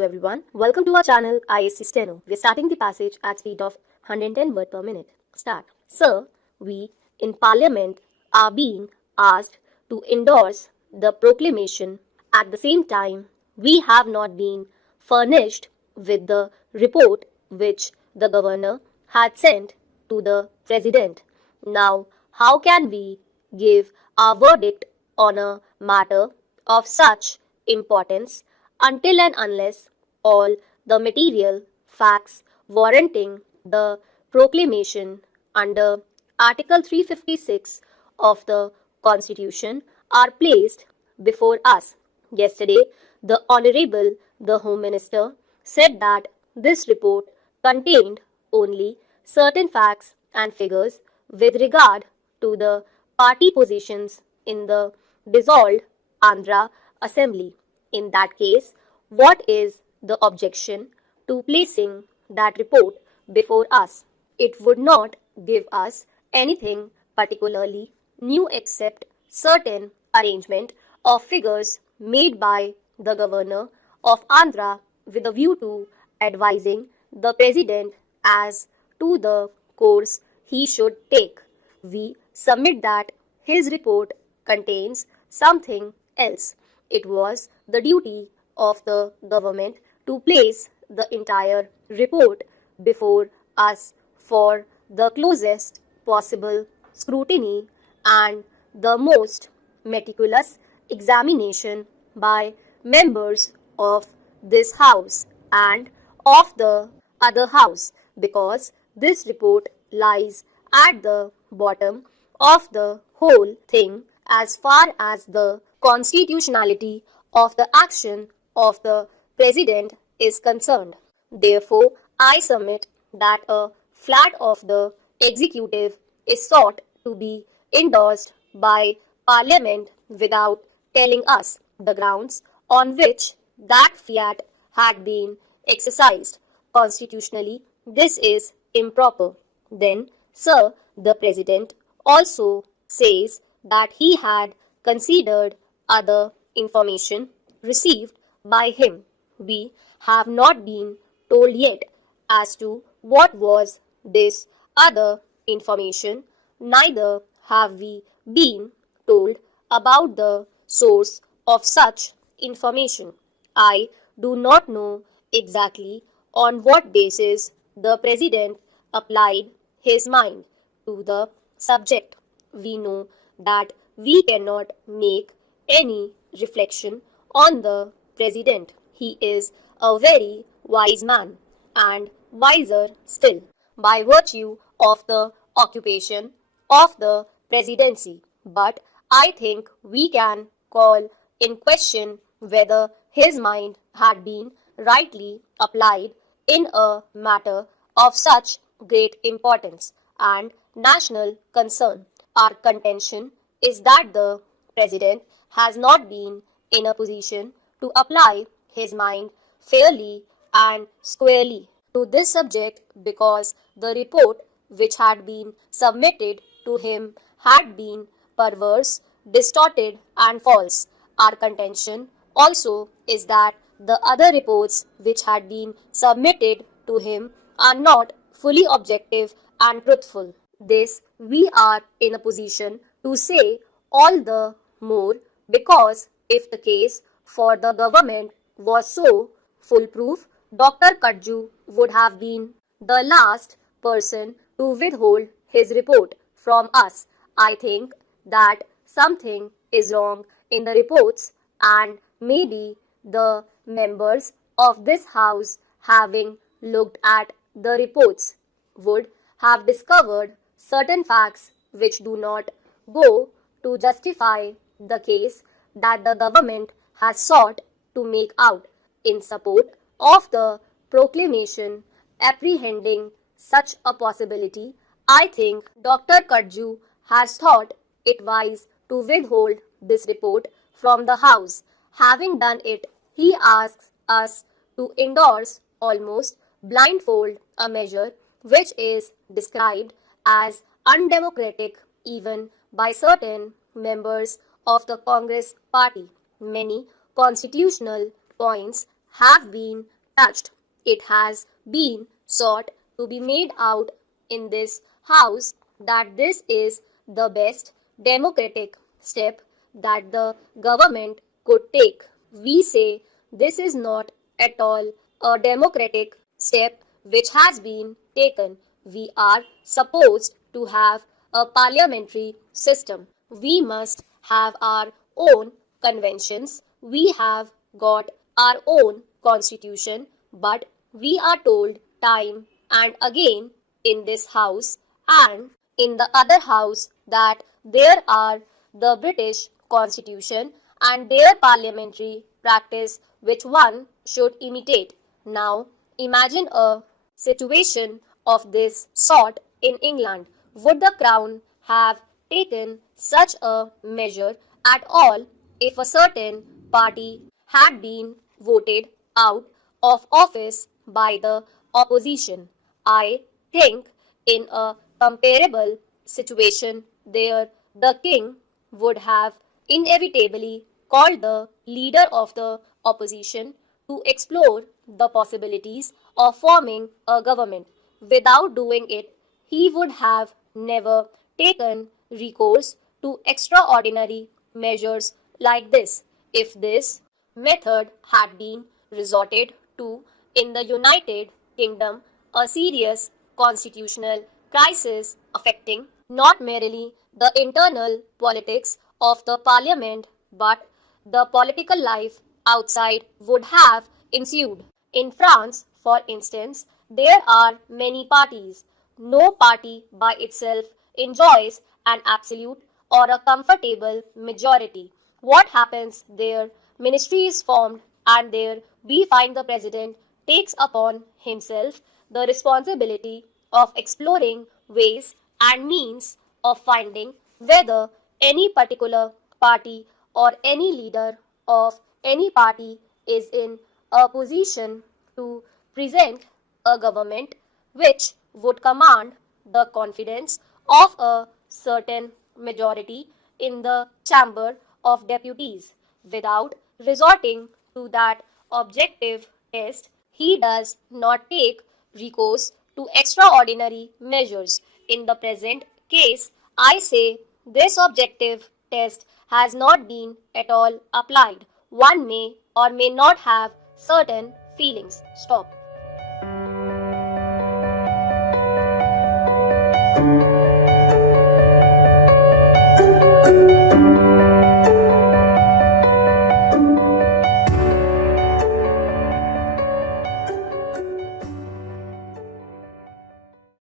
everyone, welcome to our channel Isc Steno. We are starting the passage at speed of 110 words per minute. Start. Sir, we in Parliament are being asked to endorse the proclamation. At the same time, we have not been furnished with the report which the Governor had sent to the President. Now, how can we give our verdict on a matter of such importance until and unless all the material facts warranting the proclamation under Article 356 of the Constitution are placed before us? Yesterday, the Honorable the Home Minister said that this report contained only certain facts and figures with regard to the party positions in the dissolved Andhra Assembly. In that case, what is the objection to placing that report before us? It would not give us anything particularly new except certain arrangement of figures made by the Governor of Andhra with a view to advising the President as to the course he should take. We submit that his report contains something else. It was the duty of the government to place the entire report before us for the closest possible scrutiny and the most meticulous examination by members of this House and of the other House, because this report lies at the bottom of the whole thing as far as the constitutionality of the action of the President is concerned. Therefore, I submit that a flat of the executive is sought to be endorsed by Parliament without telling us the grounds on which that fiat had been exercised. Constitutionally, this is improper. Then, Sir, the President also says that he had considered other information received by him. We have not been told yet as to what was this other information, neither have we been told about the source of such information. I do not know exactly on what basis the President applied his mind to the subject. We know that we cannot make any reflection on the President. He is a very wise man, and wiser still, by virtue of the occupation of the presidency. But I think we can call in question whether his mind had been rightly applied in a matter of such great importance and national concern. Our contention is that the President has not been in a position to apply his mind fairly and squarely to this subject because the report which had been submitted to him had been perverse, distorted and false. Our contention also is that the other reports which had been submitted to him are not fully objective and truthful. This we are in a position to say all the more because if the case for the government was so foolproof, Dr. Kadju would have been the last person to withhold his report from us. I think that something is wrong in the reports, and maybe the members of this House, having looked at the reports, would have discovered certain facts which do not go to justify the case that the government has sought to make out in support of the proclamation. Apprehending such a possibility, I think Dr. Kadju has thought it wise to withhold this report from the House. Having done it, he asks us to endorse almost blindfold a measure which is described as undemocratic even by certain members of the Congress party. Many constitutional points have been touched. It has been sought to be made out in this House that this is the best democratic step that the government could take. We say this is not at all a democratic step which has been taken. We are supposed to have a parliamentary system. We must have our own conventions. We have got our own constitution, but we are told time and again in this House and in the other House that there are the British Constitution and their parliamentary practice which one should imitate. Now, imagine a situation of this sort in England. Would the Crown have taken such a measure at all if a certain party had been voted out of office by the opposition? I think in a comparable situation there, the king would have inevitably called the leader of the opposition to explore the possibilities of forming a government. Without doing it, he would have never taken recourse to extraordinary measures like this. If this method had been resorted to in the United Kingdom, a serious constitutional crisis affecting not merely the internal politics of the parliament but the political life outside would have ensued. In France, for instance, there are many parties. No party by itself enjoys an absolute or a comfortable majority. What happens there? Ministry is formed, and there we find the president takes upon himself the responsibility of exploring ways and means of finding whether any particular party or any leader of any party is in a position to present a government which would command the confidence of a certain majority in the Chamber of Deputies. Without resorting to that objective test, he does not take recourse to extraordinary measures. In the present case, I say this objective test has not been at all applied. One may or may not have certain feelings. Stop.